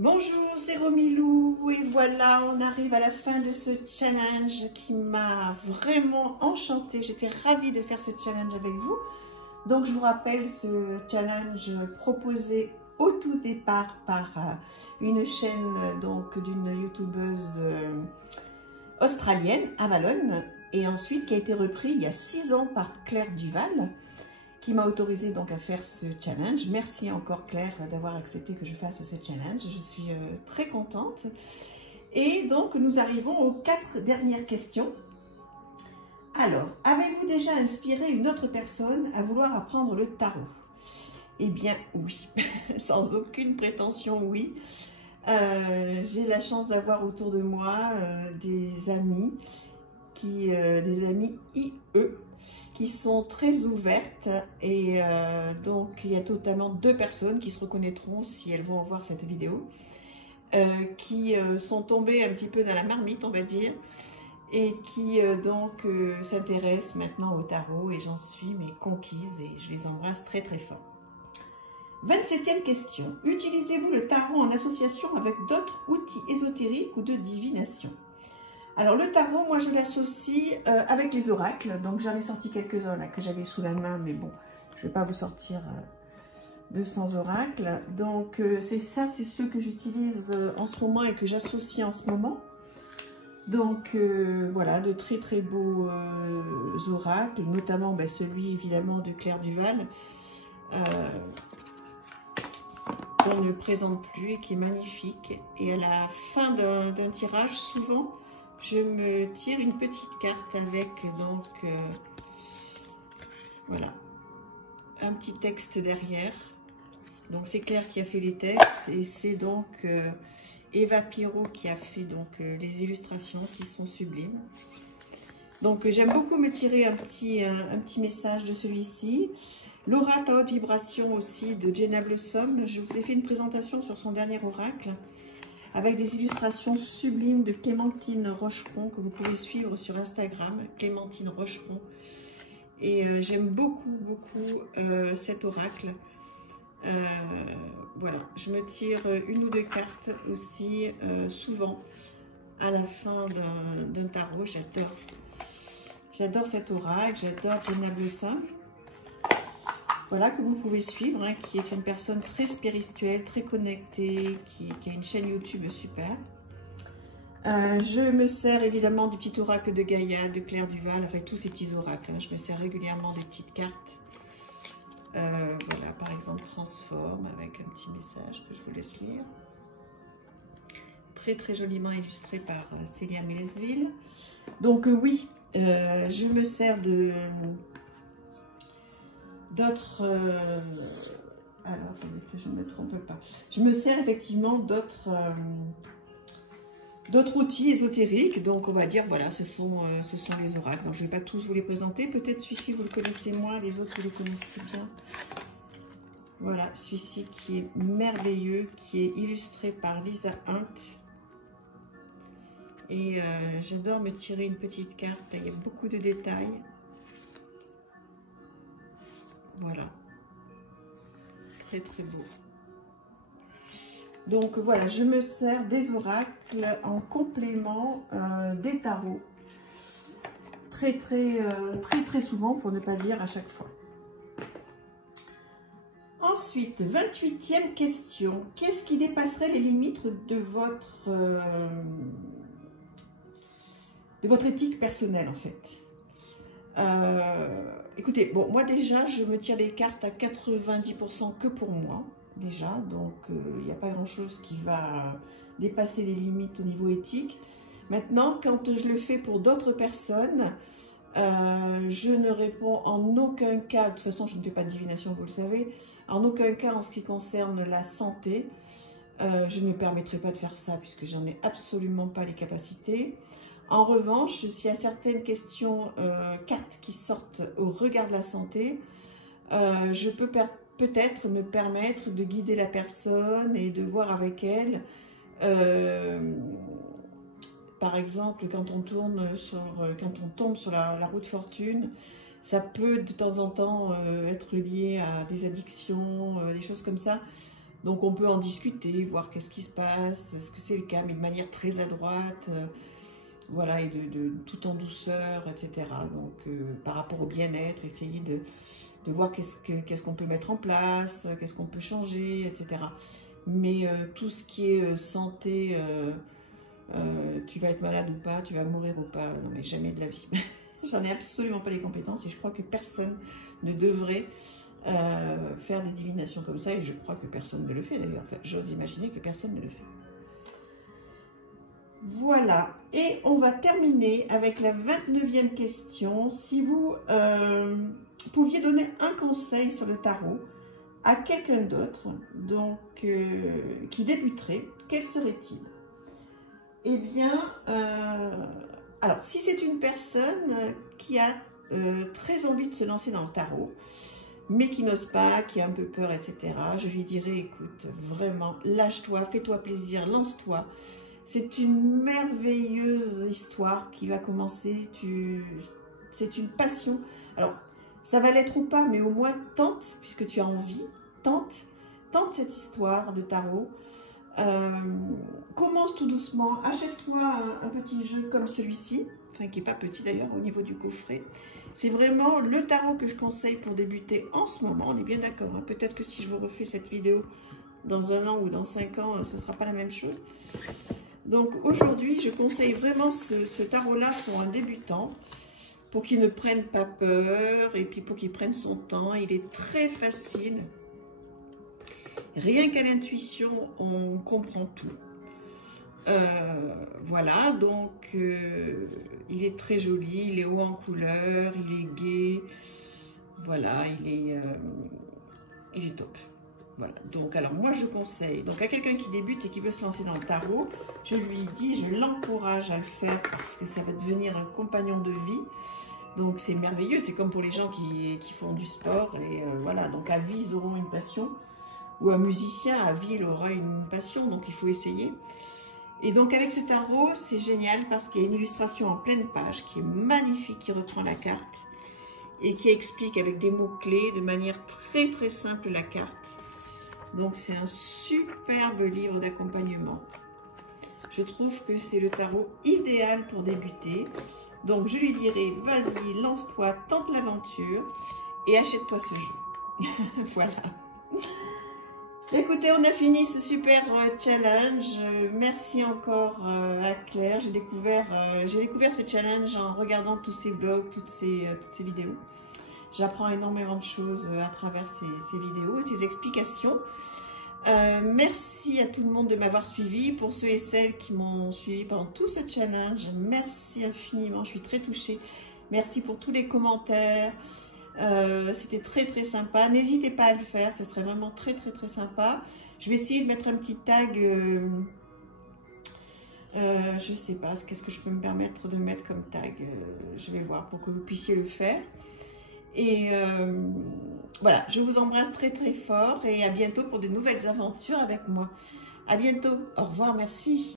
Bonjour, c'est Romilou et voilà, on arrive à la fin de ce challenge qui m'a vraiment enchantée. J'étais ravie de faire ce challenge avec vous. Donc je vous rappelle ce challenge proposé au tout départ par une chaîne donc d'une youtubeuse australienne, Avalon, et ensuite qui a été repris il y a 6 ans par Claire Duval, qui m'a autorisé donc à faire ce challenge. Merci encore Claire d'avoir accepté que je fasse ce challenge. Je suis très contente. Et donc nous arrivons aux 4 dernières questions. Alors, avez-vous déjà inspiré une autre personne à vouloir apprendre le tarot? Eh bien oui, sans aucune prétention, oui. J'ai la chance d'avoir autour de moi des amis IE qui sont très ouvertes et donc il y a totalement 2 personnes qui se reconnaîtront si elles vont voir cette vidéo, qui sont tombées un petit peu dans la marmite, on va dire, et qui donc s'intéressent maintenant au tarot, et j'en suis mais conquise et je les embrasse très très fort. 27e question. Utilisez-vous le tarot en association avec d'autres outils ésotériques ou de divination? Alors le tarot, moi je l'associe avec les oracles, donc j'en ai sorti quelques-uns là que j'avais sous la main, mais bon, je ne vais pas vous sortir 200 oracles. Donc c'est ceux que j'utilise en ce moment et que j'associe en ce moment. Donc voilà, de très très beaux oracles, notamment celui évidemment de Claire Duval, qu'on ne présente plus et qui est magnifique. Et à la fin d'un tirage, souvent, je me tire une petite carte avec donc voilà, un petit texte derrière. Donc c'est Claire qui a fait les textes et c'est donc Eva Pirot qui a fait donc les illustrations qui sont sublimes. Donc j'aime beaucoup me tirer un petit message de celui-ci. L'oracle à haute vibration aussi de Jenna Blossom. Je vous ai fait une présentation sur son dernier oracle, avec des illustrations sublimes de Clémentine Rocheron, que vous pouvez suivre sur Instagram, Clémentine Rocheron. Et j'aime beaucoup cet oracle. Voilà, je me tire une ou 2 cartes aussi souvent à la fin d'un tarot. J'adore cet oracle, j'adore Jenna Blossom. Voilà, que vous pouvez suivre, hein, qui est une personne très spirituelle, très connectée, qui a une chaîne YouTube super. Je me sers évidemment du petit oracle de Gaïa, de Claire Duval, avec tous ces petits oracles. Hein. Je me sers régulièrement des petites cartes. Voilà, par exemple, Transforme, avec un petit message que je vous laisse lire. Très très joliment illustré par Célia Mélesville. Donc oui, je me sers d'autres alors attendez que je ne me trompe pas, je me sers effectivement d'autres outils ésotériques. Donc on va dire voilà, ce sont les oracles. Donc je ne vais pas tous vous les présenter, peut-être celui-ci vous le connaissez moins, les autres vous les connaissez bien. Voilà, celui-ci qui est merveilleux, qui est illustré par Lisa Hunt. Et j'adore me tirer une petite carte, il y a beaucoup de détails. Voilà, très très beau. Donc voilà, je me sers des oracles en complément des tarots, très souvent, pour ne pas dire à chaque fois. Ensuite, 28e question. Qu'est-ce qui dépasserait les limites de votre éthique personnelle en fait? Écoutez, bon, moi déjà, je me tire les cartes à 90% que pour moi, déjà. Donc, il n'y a pas grand-chose qui va dépasser les limites au niveau éthique. Maintenant, quand je le fais pour d'autres personnes, je ne réponds en aucun cas, de toute façon, je ne fais pas de divination, vous le savez, en aucun cas en ce qui concerne la santé. Je ne me permettrai pas de faire ça puisque j'en ai absolument pas les capacités. En revanche, s'il y a certaines questions, cartes qui sortent au regard de la santé, je peux peut-être me permettre de guider la personne et de voir avec elle. Par exemple, quand on tombe sur la roue de fortune, ça peut de temps en temps être lié à des addictions, des choses comme ça. Donc on peut en discuter, voir qu'est-ce qui se passe, est-ce que c'est le cas, mais de manière très à droite, voilà, et tout en douceur, etc. Donc par rapport au bien-être, essayer de voir qu'est-ce qu'on peut mettre en place, qu'est-ce qu'on peut changer, etc. Mais tout ce qui est santé, tu vas être malade ou pas, tu vas mourir ou pas, non mais jamais de la vie. J'en ai absolument pas les compétences et je crois que personne ne devrait faire des divinations comme ça, et je crois que personne ne le fait d'ailleurs. Enfin, j'ose imaginer que personne ne le fait. Voilà, et on va terminer avec la 29e question. Si vous pouviez donner un conseil sur le tarot à quelqu'un d'autre, donc qui débuterait, quel serait-il? Eh bien, alors, si c'est une personne qui a très envie de se lancer dans le tarot, mais qui n'ose pas, qui a un peu peur, etc., je lui dirais, écoute, vraiment, lâche-toi, fais-toi plaisir, lance-toi. C'est une merveilleuse histoire qui va commencer, c'est une passion. Alors, ça va l'être ou pas, mais au moins tente, puisque tu as envie, tente cette histoire de tarot. Commence tout doucement, achète-toi un petit jeu comme celui-ci, enfin qui n'est pas petit d'ailleurs au niveau du coffret. C'est vraiment le tarot que je conseille pour débuter en ce moment, on est bien d'accord, hein. Peut-être que si je vous refais cette vidéo dans 1 an ou dans 5 ans, ce ne sera pas la même chose. Donc aujourd'hui, je conseille vraiment ce tarot-là pour un débutant, pour qu'il ne prenne pas peur et puis pour qu'il prenne son temps. Il est très facile. Rien qu'à l'intuition, on comprend tout. Voilà, donc il est très joli, il est haut en couleur, il est gai. Voilà, il est top. Voilà, donc alors moi je conseille, donc à quelqu'un qui débute et qui veut se lancer dans le tarot, je lui dis, je l'encourage à le faire parce que ça va devenir un compagnon de vie. Donc c'est merveilleux, c'est comme pour les gens qui font du sport, et voilà, donc à vie ils auront une passion, ou un musicien à vie il aura une passion, donc il faut essayer. Et donc avec ce tarot c'est génial parce qu'il y a une illustration en pleine page qui est magnifique, qui reprend la carte et qui explique avec des mots-clés de manière très très simple la carte. Donc c'est un superbe livre d'accompagnement. Je trouve que c'est le tarot idéal pour débuter. Donc je lui dirais, vas-y, lance-toi, tente l'aventure et achète-toi ce jeu. Voilà. Écoutez, on a fini ce super challenge. Merci encore à Claire. J'ai découvert ce challenge en regardant tous ces vlogs, toutes ces vidéos. J'apprends énormément de choses à travers ces vidéos et ces explications. Merci à tout le monde de m'avoir suivi. Pour ceux et celles qui m'ont suivi pendant tout ce challenge, merci infiniment, je suis très touchée. Merci pour tous les commentaires, c'était très très sympa. N'hésitez pas à le faire, ce serait vraiment très très très sympa. Je vais essayer de mettre un petit tag, je sais pas, qu'est-ce que je peux me permettre de mettre comme tag, je vais voir pour que vous puissiez le faire. Et voilà, je vous embrasse très très fort et à bientôt pour de nouvelles aventures avec moi. À bientôt, au revoir, merci.